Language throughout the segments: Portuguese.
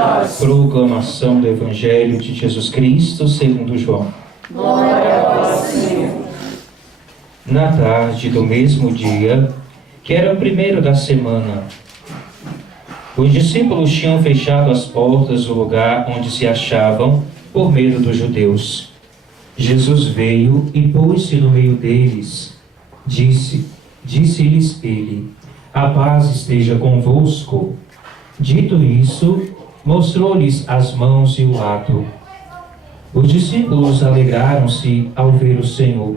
nós. Proclamação do Evangelho de Jesus Cristo segundo João. Glória a vós, Senhor. Na tarde do mesmo dia, que era o primeiro da semana, os discípulos tinham fechado as portas do lugar onde se achavam, por medo dos judeus. Jesus veio e pôs-se no meio deles. Disse-lhes ele: a paz esteja convosco. Dito isso, mostrou-lhes as mãos e o lado. Os discípulos alegraram-se ao ver o Senhor.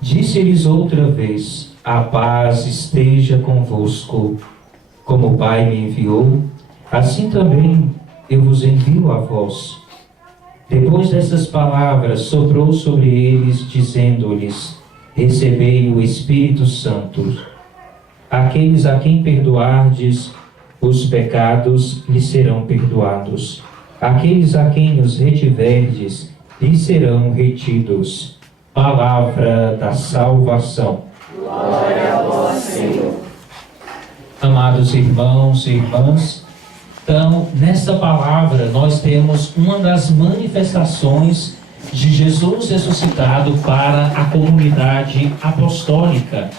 Disse-lhes outra vez: a paz esteja convosco. Como o Pai me enviou, assim também eu vos envio a vós. Depois dessas palavras, soprou sobre eles, dizendo-lhes: recebei o Espírito Santo. Aqueles a quem perdoardes os pecados lhes serão perdoados. Aqueles a quem os retiverdes lhes serão retidos. Palavra da salvação. Glória a vós, Senhor. Amados irmãos e irmãs, então, nesta palavra nós temos uma das manifestações de Jesus ressuscitado para a comunidade apostólica.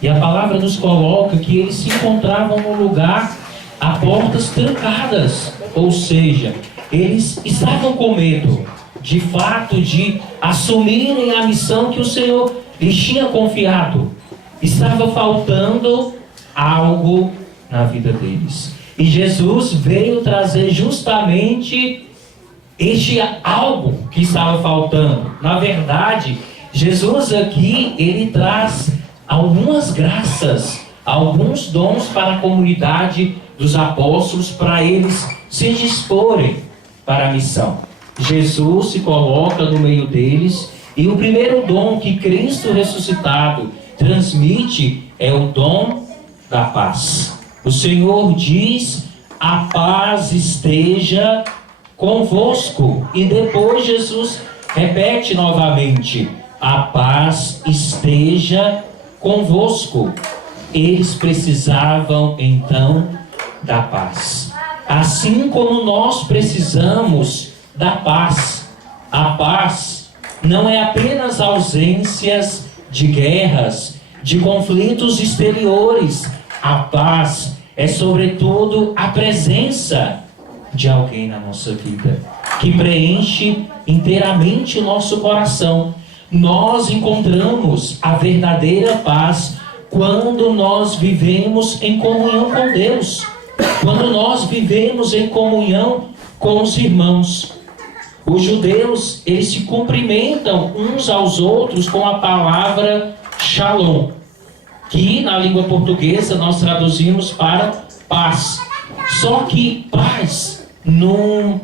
E a palavra nos coloca que eles se encontravam no lugar a portas trancadas, ou seja, eles estavam com medo, de fato, de assumirem a missão que o Senhor lhes tinha confiado. Estava faltando algo na vida deles. E Jesus veio trazer justamente este algo que estava faltando. Na verdade, Jesus aqui, ele traz algumas graças, alguns dons para a comunidade dos apóstolos, para eles se disporem para a missão. Jesus se coloca no meio deles, e o primeiro dom que Cristo ressuscitado transmite é o dom da paz. O Senhor diz: a paz esteja convosco. E depois Jesus repete novamente: a paz esteja convosco. Eles precisavam então da paz. Assim como nós precisamos da paz. A paz não é apenas ausências de guerras, de conflitos exteriores. A paz é sobretudo a presença de alguém na nossa vida, que preenche inteiramente o nosso coração. Nós encontramos a verdadeira paz quando nós vivemos em comunhão com Deus, quando nós vivemos em comunhão com os irmãos. Os judeus, eles se cumprimentam uns aos outros com a palavra shalom, que na língua portuguesa nós traduzimos para paz. Só que paz não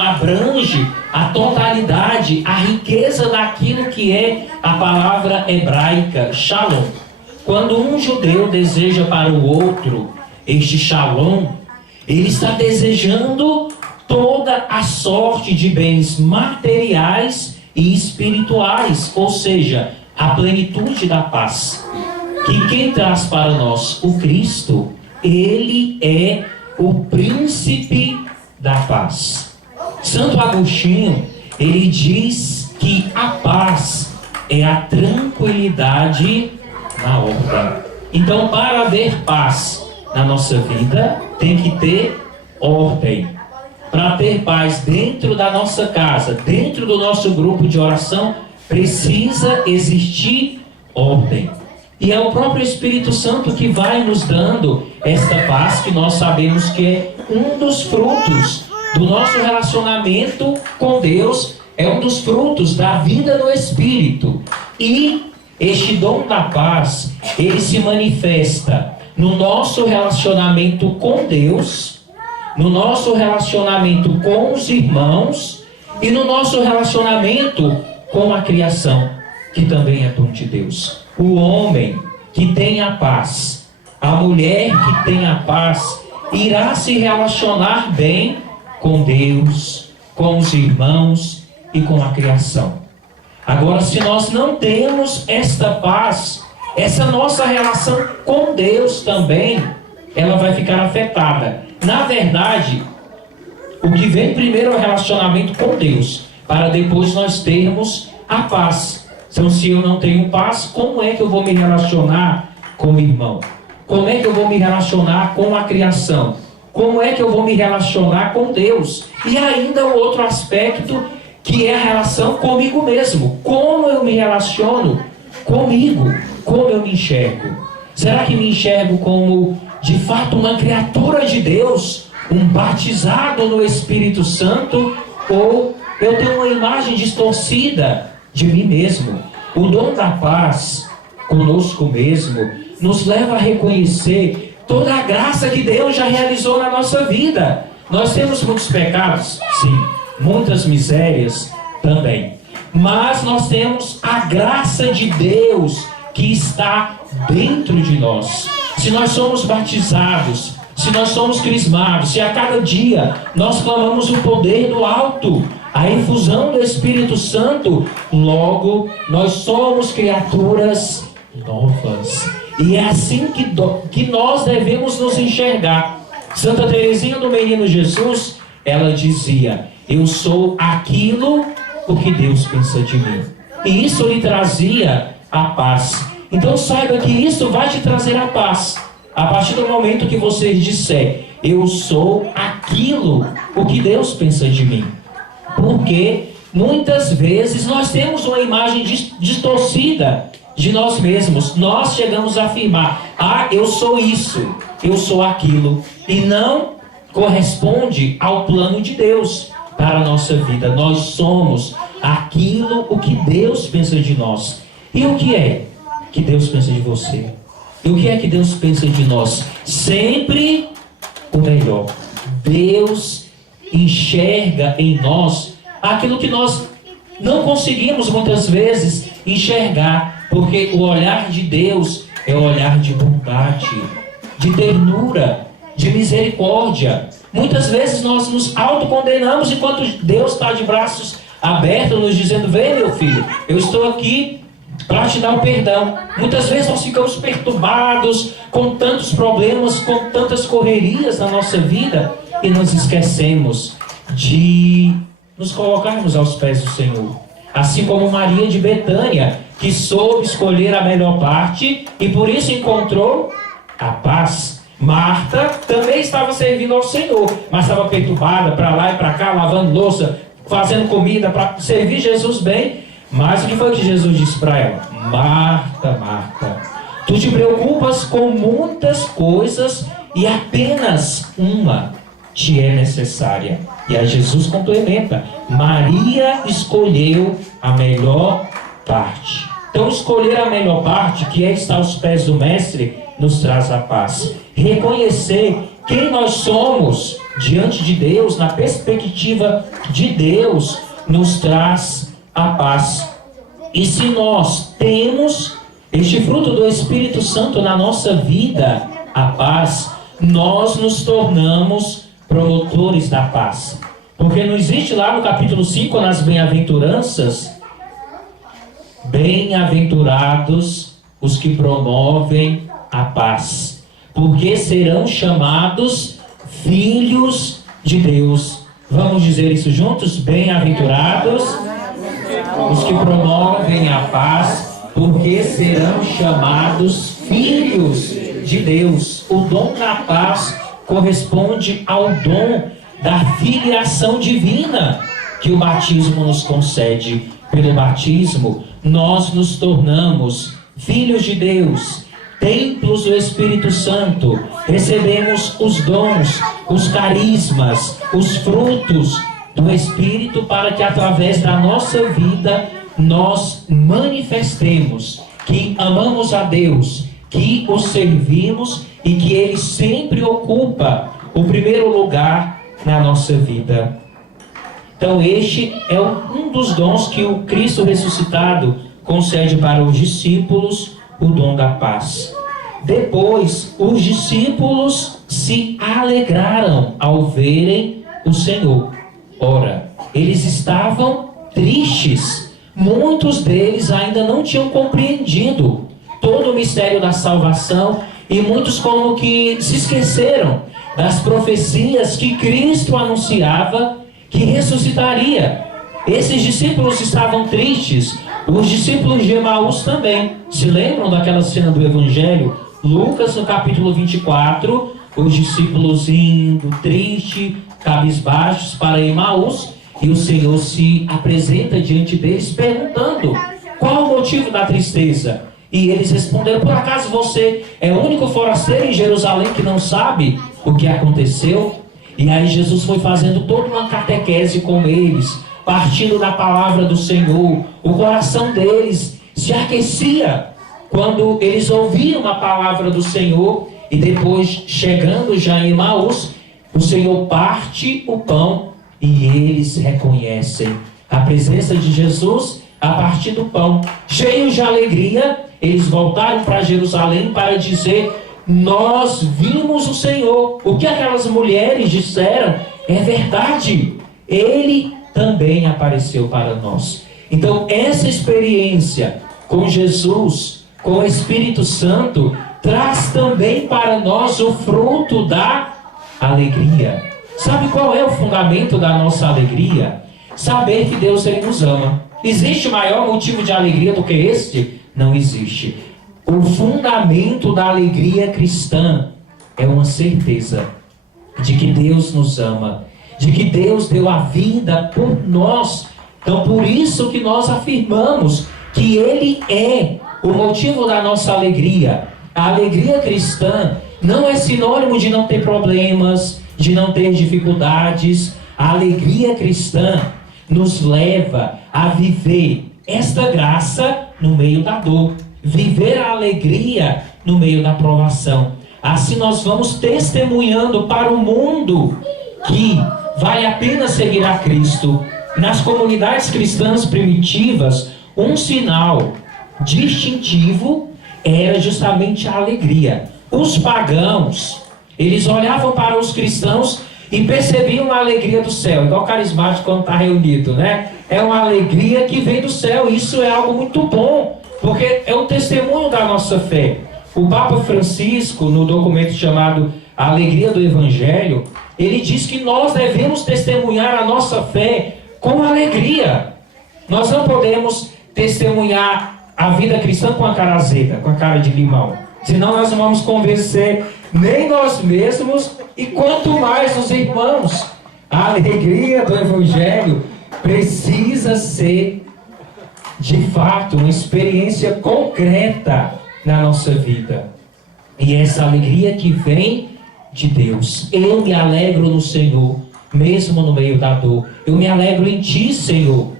abrange a totalidade, a riqueza daquilo que é a palavra hebraica shalom. Quando um judeu deseja para o outro este shalom, ele está desejando toda a sorte de bens materiais e espirituais, ou seja, a plenitude da paz. Que quem traz para nós? O Cristo. Ele é o príncipe da paz. Santo Agostinho, ele diz que a paz é a tranquilidade na ordem. Então, para haver paz na nossa vida, tem que ter ordem. Para ter paz dentro da nossa casa, dentro do nosso grupo de oração, precisa existir ordem. E é o próprio Espírito Santo que vai nos dando esta paz, que nós sabemos que é um dos frutos do nosso relacionamento com Deus, é um dos frutos da vida no Espírito. E este dom da paz, ele se manifesta no nosso relacionamento com Deus, no nosso relacionamento com os irmãos e no nosso relacionamento com a criação, que também é dom de Deus. O homem que tem a paz, a mulher que tem a paz, irá se relacionar bem com Deus, com os irmãos e com a criação. Agora, se nós não temos esta paz, essa nossa relação com Deus também, ela vai ficar afetada. Na verdade, O que vem primeiro é o relacionamento com Deus, para depois nós termos a paz. Então, se eu não tenho paz, como é que eu vou me relacionar com o irmão? Como é que eu vou me relacionar com a criação? Como é que eu vou me relacionar com Deus? E ainda o outro aspecto, que é a relação comigo mesmo. Como eu me relaciono comigo? Como eu me enxergo? Será que me enxergo como, de fato, uma criatura de Deus? Um batizado no Espírito Santo? Ou eu tenho uma imagem distorcida de mim mesmo? O dom da paz conosco mesmo nos leva a reconhecer toda a graça que Deus já realizou na nossa vida. Nós temos muitos pecados, sim, muitas misérias também, mas nós temos a graça de Deus que está dentro de nós. Se nós somos batizados, se nós somos crismados, se a cada dia nós clamamos o poder do alto, a infusão do Espírito Santo, logo nós somos criaturas novas. E é assim que nós devemos nos enxergar. Santa Teresinha do Menino Jesus, ela dizia: eu sou aquilo o que Deus pensa de mim. E isso lhe trazia a paz. Então saiba que isso vai te trazer a paz. A partir do momento que você disser: eu sou aquilo o que Deus pensa de mim. Porque muitas vezes nós temos uma imagem distorcida de nós mesmos. Nós chegamos a afirmar: ah, eu sou isso, eu sou aquilo, e não corresponde ao plano de Deus para a nossa vida. Nós somos aquilo o que Deus pensa de nós. E o que é que Deus pensa de você? E o que é que Deus pensa de nós? Sempre o melhor. Deus enxerga em nós aquilo que nós não conseguimos muitas vezes enxergar, porque o olhar de Deus é o olhar de bondade, de ternura, de misericórdia. Muitas vezes nós nos autocondenamos enquanto Deus está de braços abertos nos dizendo: vem, meu filho, eu estou aqui para te dar o perdão. Muitas vezes nós ficamos perturbados com tantos problemas, com tantas correrias na nossa vida, e nós esquecemos de nos colocarmos aos pés do Senhor. Assim como Maria de Betânia, que soube escolher a melhor parte e por isso encontrou a paz. Marta também estava servindo ao Senhor, mas estava perturbada para lá e para cá, lavando louça, fazendo comida para servir Jesus bem. Mas o que foi que Jesus disse para ela? Marta, Marta, tu te preocupas com muitas coisas e apenas uma te é necessária. E aí Jesus complementa: Maria escolheu a melhor parte. Então escolher a melhor parte, que é estar aos pés do Mestre, nos traz a paz. Reconhecer quem nós somos diante de Deus, na perspectiva de Deus, nos traz a paz. E se nós temos este fruto do Espírito Santo na nossa vida, a paz, nós nos tornamos promotores da paz. Porque não existe lá no capítulo 5, nas bem-aventuranças: bem-aventurados os que promovem a paz, porque serão chamados filhos de Deus. Vamos dizer isso juntos? Bem-aventurados os que promovem a paz, porque serão chamados filhos de Deus. O dom da paz corresponde ao dom da filiação divina que o batismo nos concede. Pelo batismo, nós nos tornamos filhos de Deus, templos do Espírito Santo, recebemos os dons, os carismas, os frutos do Espírito, para que através da nossa vida nós manifestemos que amamos a Deus, que o servimos e que Ele sempre ocupa o primeiro lugar na nossa vida. Então este é um dos dons que o Cristo ressuscitado concede para os discípulos, o dom da paz. Depois, os discípulos se alegraram ao verem o Senhor. Ora, eles estavam tristes. Muitos deles ainda não tinham compreendido todo o mistério da salvação, e muitos como que se esqueceram das profecias que Cristo anunciava que ressuscitaria. Esses discípulos estavam tristes, os discípulos de Emaús também. Se lembram daquela cena do Evangelho? Lucas, no capítulo 24, os discípulos indo tristes, cabisbaixos para Emaús, e o Senhor se apresenta diante deles perguntando: qual o motivo da tristeza? E eles responderam: por acaso você é o único forasteiro em Jerusalém que não sabe o que aconteceu? E aí Jesus foi fazendo toda uma catequese com eles, partindo da palavra do Senhor. O coração deles se aquecia quando eles ouviam a palavra do Senhor. E depois, chegando já em Emaús, o Senhor parte o pão e eles reconhecem a presença de Jesus a partir do pão. Cheios de alegria, eles voltaram para Jerusalém para dizer: nós vimos o Senhor. O que aquelas mulheres disseram é verdade. Ele também apareceu para nós. Então, essa experiência com Jesus, com o Espírito Santo, traz também para nós o fruto da alegria. Sabe qual é o fundamento da nossa alegria? Saber que Deus, Ele nos ama. Existe maior motivo de alegria do que este? Não existe. O fundamento da alegria cristã é uma certeza de que Deus nos ama, de que Deus deu a vida por nós. Então, por isso que nós afirmamos que Ele é o motivo da nossa alegria. A alegria cristã não é sinônimo de não ter problemas, de não ter dificuldades. A alegria cristã nos leva a viver esta graça no meio da dor, viver a alegria no meio da provação. Assim nós vamos testemunhando para o mundo que vale a pena seguir a Cristo. Nas comunidades cristãs primitivas, um sinal distintivo era justamente a alegria. Os pagãos, eles olhavam para os cristãos e percebiam a alegria do céu, igual o carismático quando está reunido, né? É uma alegria que vem do céu. Isso é algo muito bom, porque é um testemunho da nossa fé. O Papa Francisco, no documento chamado A Alegria do Evangelho, ele diz que nós devemos testemunhar a nossa fé com alegria. Nós não podemos testemunhar a vida cristã com a cara azeda, com a cara de limão. Senão nós não vamos convencer nem nós mesmos e quanto mais os irmãos. A alegria do Evangelho precisa ser, de fato, uma experiência concreta na nossa vida. E essa alegria que vem de Deus. Eu me alegro no Senhor, mesmo no meio da dor. Eu me alegro em Ti, Senhor.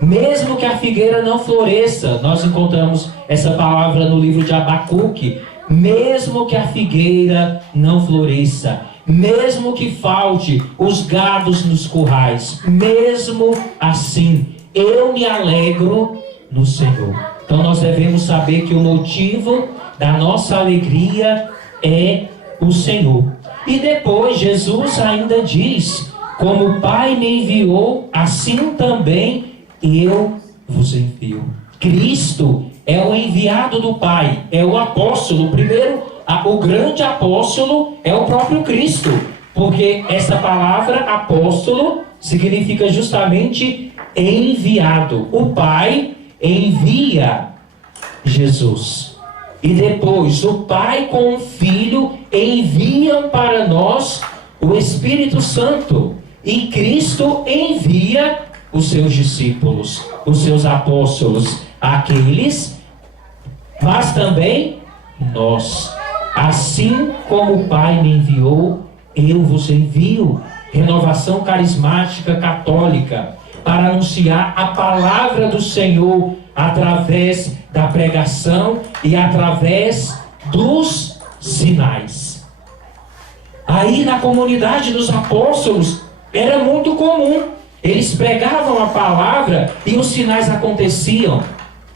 Mesmo que a figueira não floresça, nós encontramos essa palavra no livro de Abacuque. Mesmo que a figueira não floresça, mesmo que falte os gados nos currais, mesmo assim, eu me alegro no Senhor. Então nós devemos saber que o motivo da nossa alegria é o Senhor. E depois Jesus ainda diz: como o Pai me enviou, assim também eu vos envio. Cristo é o enviado do Pai, é o apóstolo. Primeiro, o grande apóstolo é o próprio Cristo, porque essa palavra apóstolo significa justamente enviado. O Pai envia Jesus. E depois o Pai com o Filho enviam para nós o Espírito Santo. E Cristo envia os seus discípulos, os seus apóstolos, aqueles, mas também nós. Assim como o Pai me enviou, eu vos envio. Renovação carismática católica, para anunciar a palavra do Senhor através da pregação e através dos sinais. Aí na comunidade dos apóstolos era muito comum. Eles pregavam a palavra e os sinais aconteciam.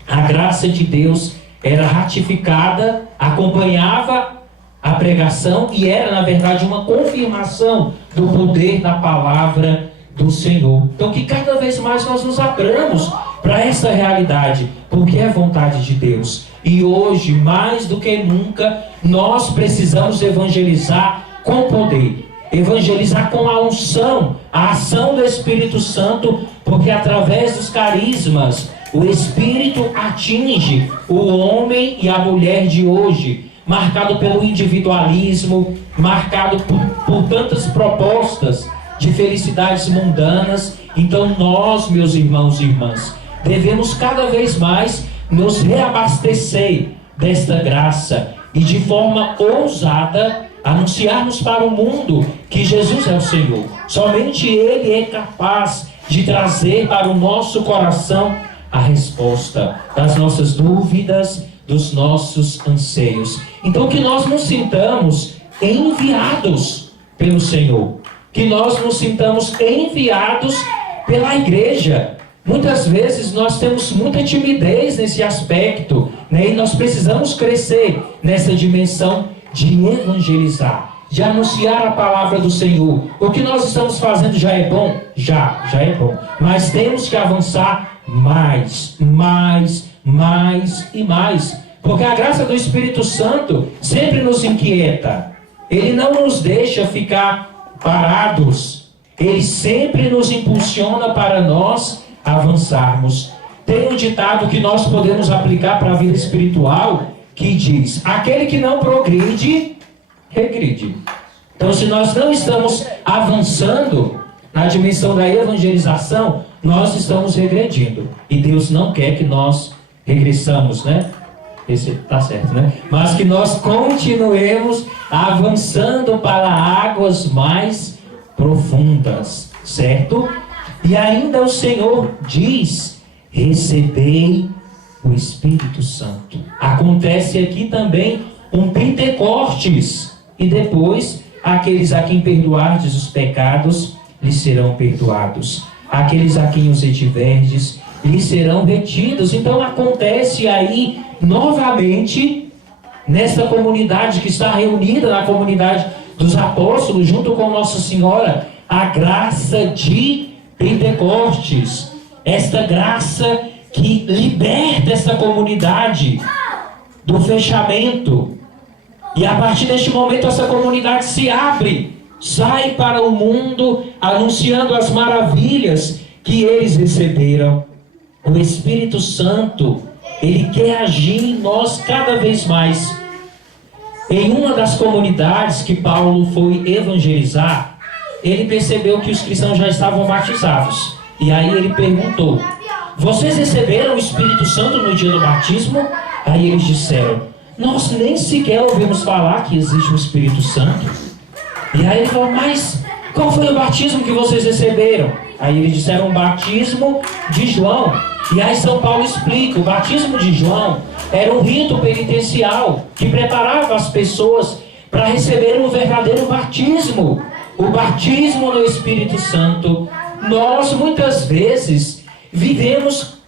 A graça de Deus era ratificada, acompanhava a pregação e era, na verdade, uma confirmação do poder da palavra do Senhor. Então, que cada vez mais nós nos abramos para essa realidade, porque é vontade de Deus. E hoje, mais do que nunca, nós precisamos evangelizar com poder, evangelizar com a unção, a ação do Espírito Santo, porque através dos carismas o Espírito atinge o homem e a mulher de hoje, marcado pelo individualismo, marcado por tantas propostas de felicidades mundanas. Então nós, meus irmãos e irmãs, devemos cada vez mais nos reabastecer desta graça e de forma ousada anunciarmos para o mundo que Jesus é o Senhor. Somente Ele é capaz de trazer para o nosso coração a resposta das nossas dúvidas, dos nossos anseios. Então que nós nos sintamos enviados pelo Senhor, que nós nos sintamos enviados pela igreja. Muitas vezes nós temos muita timidez nesse aspecto, né? E nós precisamos crescer nessa dimensão de evangelizar, de anunciar a palavra do Senhor. O que nós estamos fazendo já é bom? Já é bom. Mas temos que avançar mais e mais. Porque a graça do Espírito Santo sempre nos inquieta. Ele não nos deixa ficar parados. Ele sempre nos impulsiona para nós avançarmos. Tem um ditado que nós podemos aplicar para a vida espiritual, que diz: aquele que não progride, regride. Então, se nós não estamos avançando na dimensão da evangelização, nós estamos regredindo. E Deus não quer que nós regressamos, né? Esse tá certo, né? Mas que nós continuemos avançando para águas mais profundas, certo? E ainda o Senhor diz: recebei o Espírito Santo. Acontece aqui também um Pentecostes. E depois, aqueles a quem perdoardes os pecados, lhes serão perdoados. Aqueles a quem os retiverdes, lhes serão retidos. Então acontece aí, novamente, nesta comunidade que está reunida, na comunidade dos apóstolos, junto com Nossa Senhora, a graça de Pentecostes. Esta graça que liberta essa comunidade do fechamento. E a partir deste momento essa comunidade se abre, sai para o mundo anunciando as maravilhas que eles receberam. O Espírito Santo, Ele quer agir em nós cada vez mais. Em uma das comunidades que Paulo foi evangelizar, ele percebeu que os cristãos já estavam batizados. E aí ele perguntou: vocês receberam o Espírito Santo no dia do batismo? Aí eles disseram: nós nem sequer ouvimos falar que existe o Espírito Santo. E aí ele falou: mas qual foi o batismo que vocês receberam? Aí eles disseram: o batismo de João. E aí São Paulo explica: o batismo de João era um rito penitencial que preparava as pessoas para receber um verdadeiro batismo, o batismo no Espírito Santo. Nós muitas vezes vivemos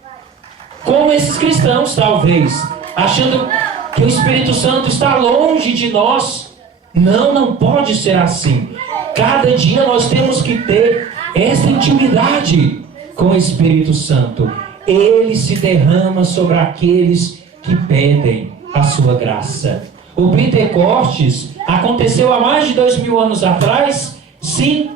como esses cristãos, talvez, achando que o Espírito Santo está longe de nós. Não pode ser assim. Cada dia nós temos que ter essa intimidade com o Espírito Santo. Ele se derrama sobre aqueles que pedem a sua graça. O Pentecostes aconteceu há mais de 2000 anos atrás, sim,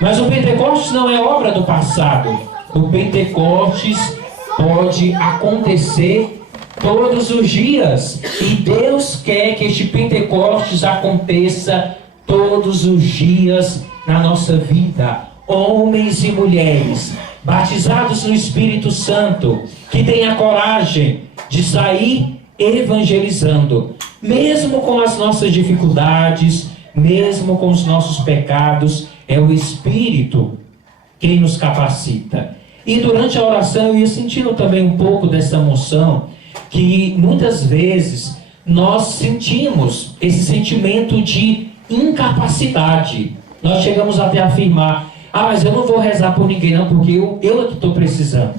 mas o Pentecostes não é obra do passado. O Pentecostes pode acontecer todos os dias. E Deus quer que este Pentecostes aconteça todos os dias na nossa vida. Homens e mulheres batizados no Espírito Santo, que tenham a coragem de sair evangelizando, mesmo com as nossas dificuldades, mesmo com os nossos pecados. É o Espírito quem nos capacita. E durante a oração eu ia sentindo também um pouco dessa emoção, que muitas vezes nós sentimos esse sentimento de incapacidade. Nós chegamos até a afirmar: mas eu não vou rezar por ninguém não, porque eu é que estou precisando.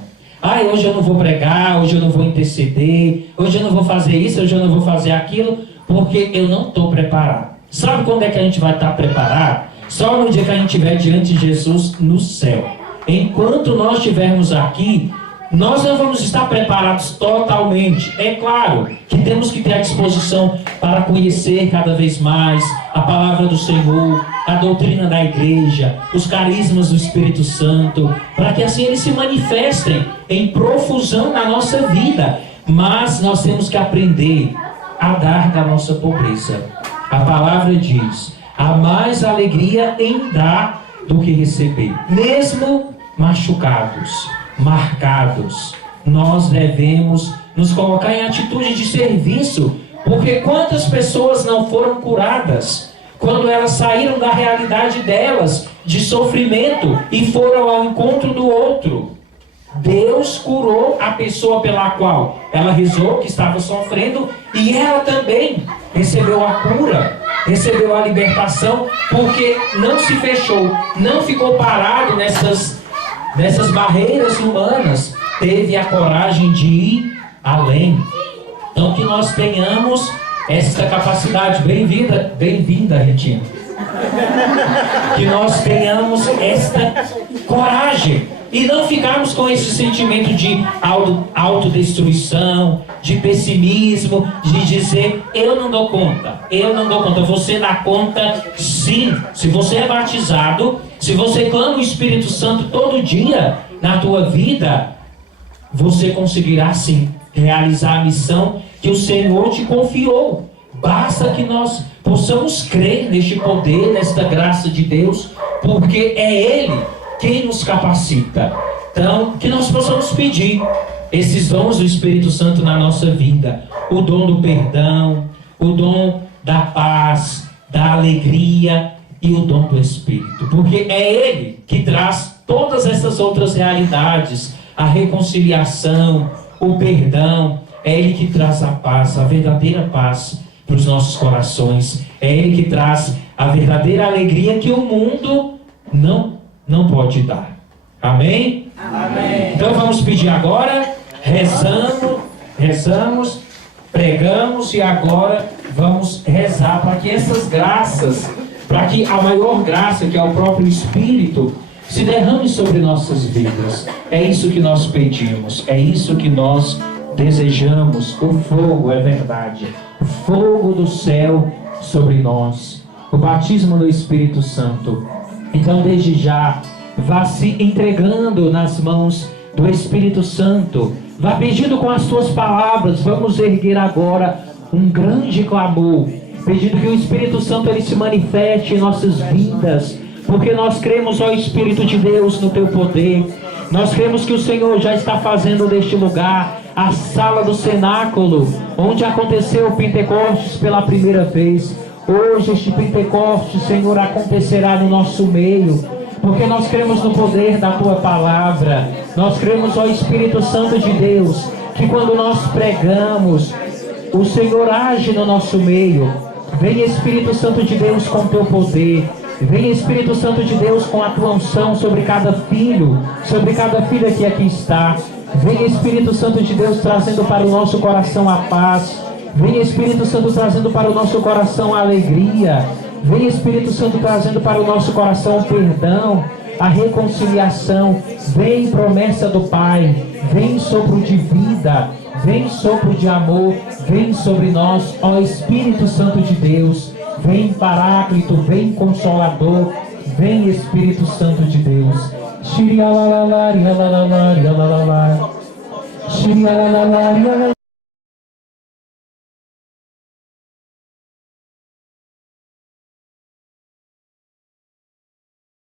Hoje eu não vou pregar, hoje eu não vou interceder, hoje eu não vou fazer isso, hoje eu não vou fazer aquilo, porque eu não estou preparado. Sabe quando é que a gente vai estar preparado? Só no dia que a gente estiver diante de Jesus no céu. Enquanto nós estivermos aqui, nós não vamos estar preparados totalmente. É claro que temos que ter a disposição para conhecer cada vez mais a palavra do Senhor, a doutrina da igreja, os carismas do Espírito Santo, para que assim eles se manifestem em profusão na nossa vida. Mas nós temos que aprender a dar da nossa pobreza. A palavra diz: há mais alegria em dar do que receber. Mesmo machucados, marcados, nós devemos nos colocar em atitude de serviço, porque quantas pessoas não foram curadas quando elas saíram da realidade delas de sofrimento e foram ao encontro do outro? Deus curou a pessoa pela qual ela rezou, que estava sofrendo, e ela também recebeu a cura, recebeu a libertação, porque não se fechou, não ficou parado nessas barreiras humanas, teve a coragem de ir além. Então que nós tenhamos esta capacidade. Bem-vinda, Ritinha. Que nós tenhamos esta coragem e não ficarmos com esse sentimento de autodestruição, de pessimismo, de dizer: eu não dou conta. Você dá conta sim. Se você é batizado, se você clama o Espírito Santo todo dia na tua vida, você conseguirá sim realizar a missão que o Senhor te confiou. Basta que nós possamos crer neste poder, nesta graça de Deus, porque é Ele quem nos capacita. Então, que nós possamos pedir esses dons do Espírito Santo na nossa vida: o dom do perdão, o dom da paz, da alegria e o dom do Espírito, porque é Ele que traz todas essas outras realidades, a reconciliação, o perdão. É Ele que traz a paz, a verdadeira paz para os nossos corações. É Ele que traz a verdadeira alegria que o mundo não pode dar. Amém? Amém. Então vamos pedir agora, rezamos, pregamos e agora vamos rezar para que essas graças, para que a maior graça, que é o próprio Espírito, se derrame sobre nossas vidas. É isso que nós pedimos, é isso que nós desejamos. O fogo, é verdade, o fogo do céu sobre nós, o batismo do Espírito Santo. Então, desde já, vá se entregando nas mãos do Espírito Santo, vá pedindo com as tuas palavras. Vamos erguer agora um grande clamor, pedindo que o Espírito Santo ele se manifeste em nossas vidas, porque nós cremos, ó Espírito de Deus, no teu poder. Nós cremos que o Senhor já está fazendo deste lugar a sala do cenáculo, onde aconteceu o Pentecostes pela primeira vez. Hoje este Pentecostes, Senhor, acontecerá no nosso meio, porque nós cremos no poder da tua palavra. Nós cremos, ó Espírito Santo de Deus, que quando nós pregamos, o Senhor age no nosso meio. Vem, Espírito Santo de Deus, com teu poder. Vem, Espírito Santo de Deus, com a tua unção sobre cada filho, sobre cada filha que aqui está. Vem, Espírito Santo de Deus, trazendo para o nosso coração a paz. Vem, Espírito Santo, trazendo para o nosso coração a alegria. Vem, Espírito Santo, trazendo para o nosso coração o perdão, a reconciliação. Vem, promessa do Pai. Vem, sopro de vida. Vem, sopro de amor. Vem sobre nós, ó Espírito Santo de Deus. Vem, Paráclito. Vem, Consolador. Vem, Espírito Santo de Deus. Shiri